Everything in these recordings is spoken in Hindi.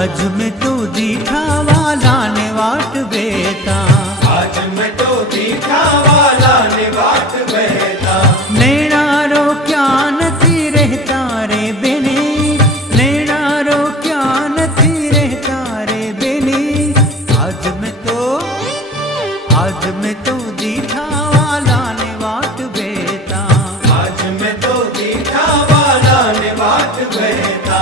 आज मैं तो दीठा वाला ने वाट बेता, आज मैं तो दीठा वाला ने वाट बेता। नैना रो क्या नथी रहता रे बेने, नैना रो क्या नथी रहता रे बेने। आज मैं तो दीठा वाला ने वाट बेता, आज मैं तो दीठा वाला ने वाट बेता।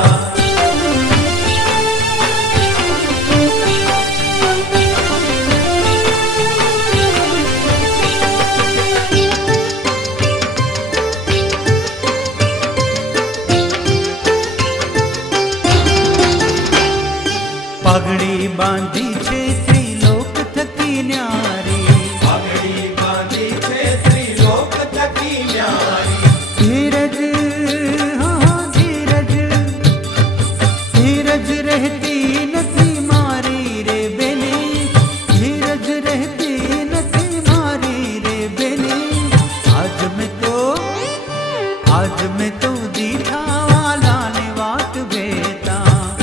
पगड़ी बांधी छे त्रिलोक थकी न्यारी, पगड़ी बांधी छे त्रिलोक थकी न्यारी। धीरज हाँ धीरज, धीरज रहती नथी मारी रे बेने, धीरज रहती नथी मारी रे बेने। आज मैं तो दीठा वाला ने वाट बेता,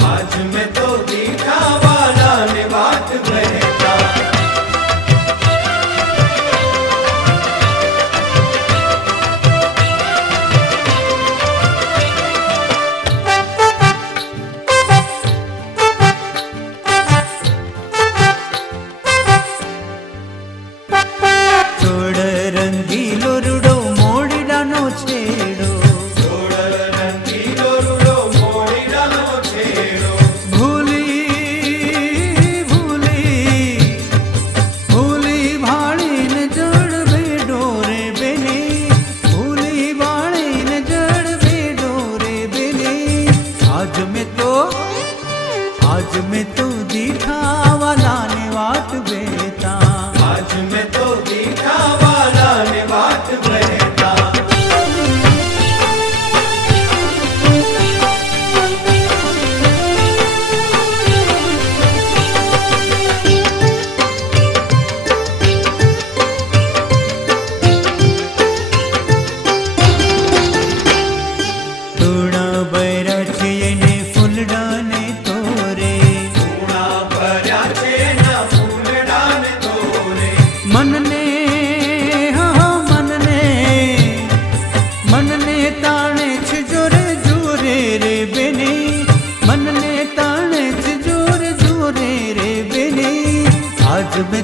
आज मैं तो दीठा वाला ने वाट बेता। चोड़ रंगीलो रूडो मोड़ीडानो छेड़ो, चोड़ रंगीलो रूडो मोड़ीडानो छेड़ो। भूली भूली भूली भाड़ीन जड़ बेडो रे बेने, भूली भाड़ीन जड़ बेडो रे बेने। आज मैं तो दीठा वाला ने वाट बेता, आज मैं तो दीठा वाला ने वाट बेता। तूड़ा बैरा छे ने फूलडाने तोरे, तूड़ा भर्या छे ना फूलडाने तोरे। मनने हाँ मनने ताणे छ जोरे जोरे रे बेने, मनने ताणे छ जोरे जोरे रे बेने। आज मैं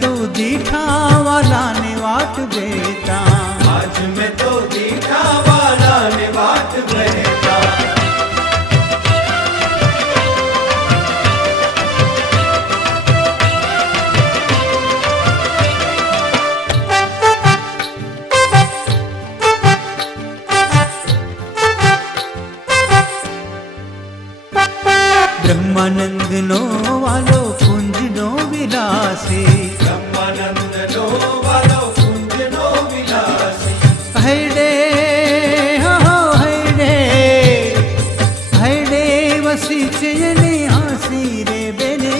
तो दीठा वाला ने वाट बेता, आज मैं तो दीठा वाला ने वाट बेता। ब्रह्मानंद नो वालो कुंज नो विलासी, ब्रह्मानंद नो वालो कुंज नो विलासी। हैडे हाँ हैडे वसी चयनी हंसी रे बेने,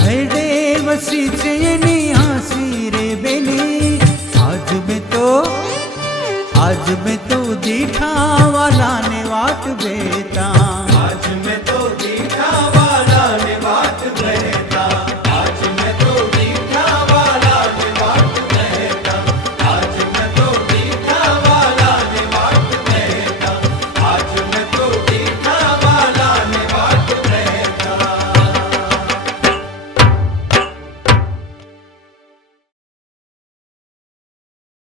हैडे वसी चयनी हंसी रे बेने। आज मैं तो दीठा वाला ने वाट बेता,